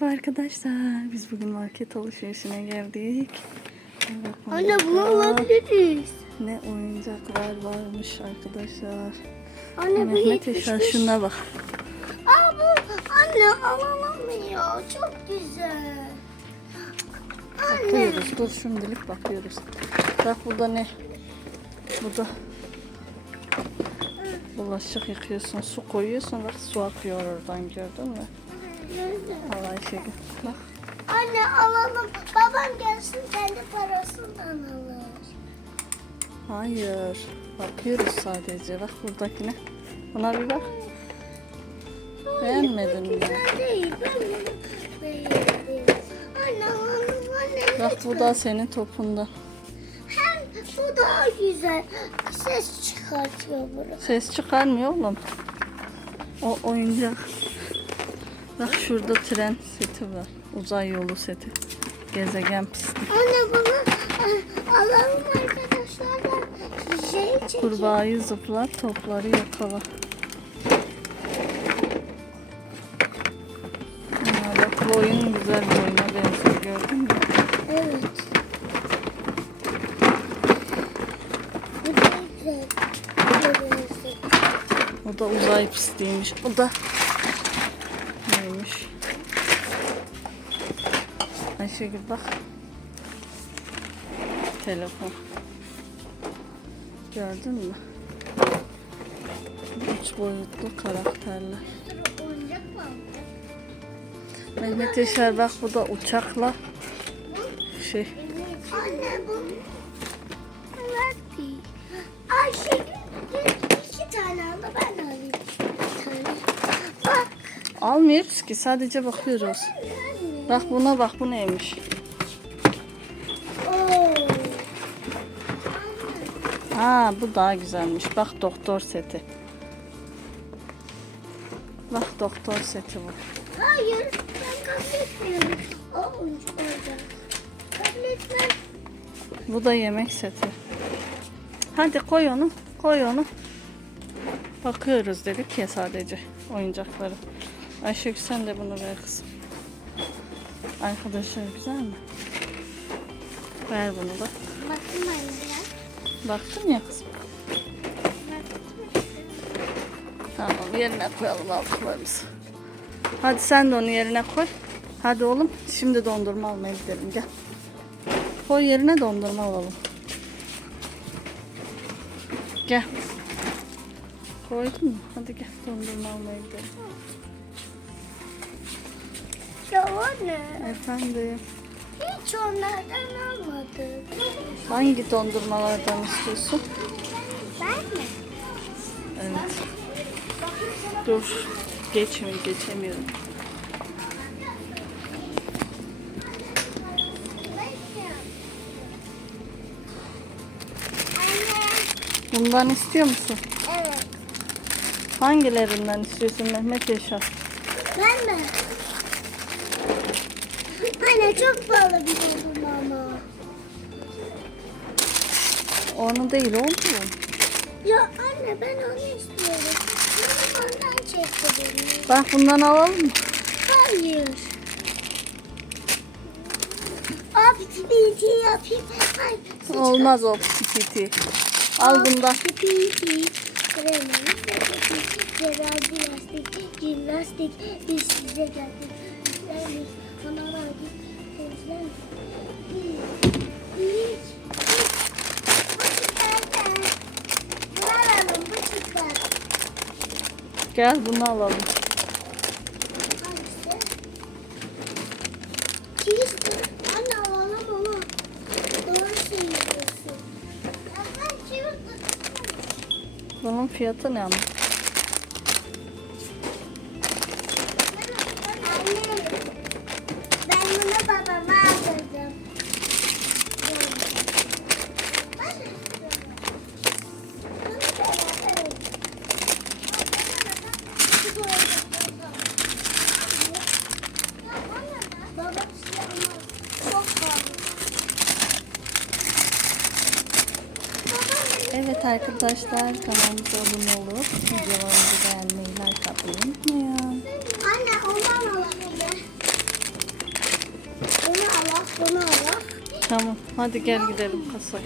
Merhaba arkadaşlar. Biz bugün market alışverişine geldik. Evet, Anne bunu alabiliriz. Ne oyuncaklar varmış arkadaşlar. Anne bu Mehmet Yaşar beş. şuna bak. Aa bu anne ya. Çok güzel. Anne. Bakıyoruz. Dur şimdilik bakıyoruz. Bak burada ne? Burada bulaşık yıkıyorsun, su koyuyorsun. Bak su akıyor oradan gördün mü? Al Ayşegül. Bak. Anne alalım. Babam gelsin kendi parasından alır. Hayır. Bakıyoruz sadece. Bak buradakine. Buna bir bak. Beğenmedin mi? Güzel değil. Ben bunu beğendim. Anne alalım anne. Bak bu da senin topunda. Hem bu daha güzel. Ses çıkartıyor bunu. Ses çıkarmıyor oğlum. O oyuncak. Bak şurada tren seti var. Uzay yolu seti. Gezegen pisti. Anne bunu e, alalım arkadaşlar da şey çekin. Kurbağayı zıplar, topları yakala. Aa, bak bu oyun güzel bir oyuna benziyor gördün mü? Evet. O da uzay pistiymiş. O da neymiş? Ayşegül bak. Telefon. Gördün mü? Üç boyutlu karakterler. Mehmet Yaşar bak bu da uçakla şey Anne bu. Evet değil. Ayşe iki tane aldı ben de alayım. Bir tane. Bak. Almıyoruz ki sadece bakıyoruz. Bak buna bak bu neymiş? Ha bu daha güzelmiş. Bak doktor seti. Bak doktor seti bu. Hayır ben kabul etmiyorum. O olacak. Kabul etmem. Bu da yemek seti. Hadi koy onu. Koy onu. Bakıyoruz dedik ya sadece oyuncakları. Ayşegül sen de bunu ver kızım. Arkadaşlar güzel mi? Ver bunu da. Bakın anne ya. Baktın ya kızım. Tamam yerine koyalım aldıklarımızı. Hadi sen de onu yerine koy. Hadi oğlum şimdi dondurma almaya gidelim gel. Koy yerine dondurma alalım. Gel. Koydun mu? Hadi gel dondurma almaya gidelim. Ya anne. Efendim. Hiç onlardan almadım. Hangi dondurmalardan istiyorsun? Ben mi? Evet. Dur. Geçmiyor, geçemiyorum. Bundan istiyor musun? Evet. Hangilerinden istiyorsun Mehmet Yaşar? Ben mi? Çok pahalı bir dondurma ama. Onu değil oğlum. Ya anne ben onu istiyorum. Benim ondan çekti beni. Bak bundan alalım mı? Hayır. Abi piti yapayım. Ay, sıçra- Olmaz o piti. Al bundan. Piti. Kremi, sepeti, cerrahi lastik, jimnastik. Biz size geldik. Bizler biz kanal Gel bunu alalım. Bunun fiyatı ne ama? Evet arkadaşlar kanalımıza abone olup videolarımızı beğenmeyi, like atmayı unutmayın. Anne ondan alabilir. Bunu Allah, bunu Allah. Tamam hadi gel gidelim kasaya.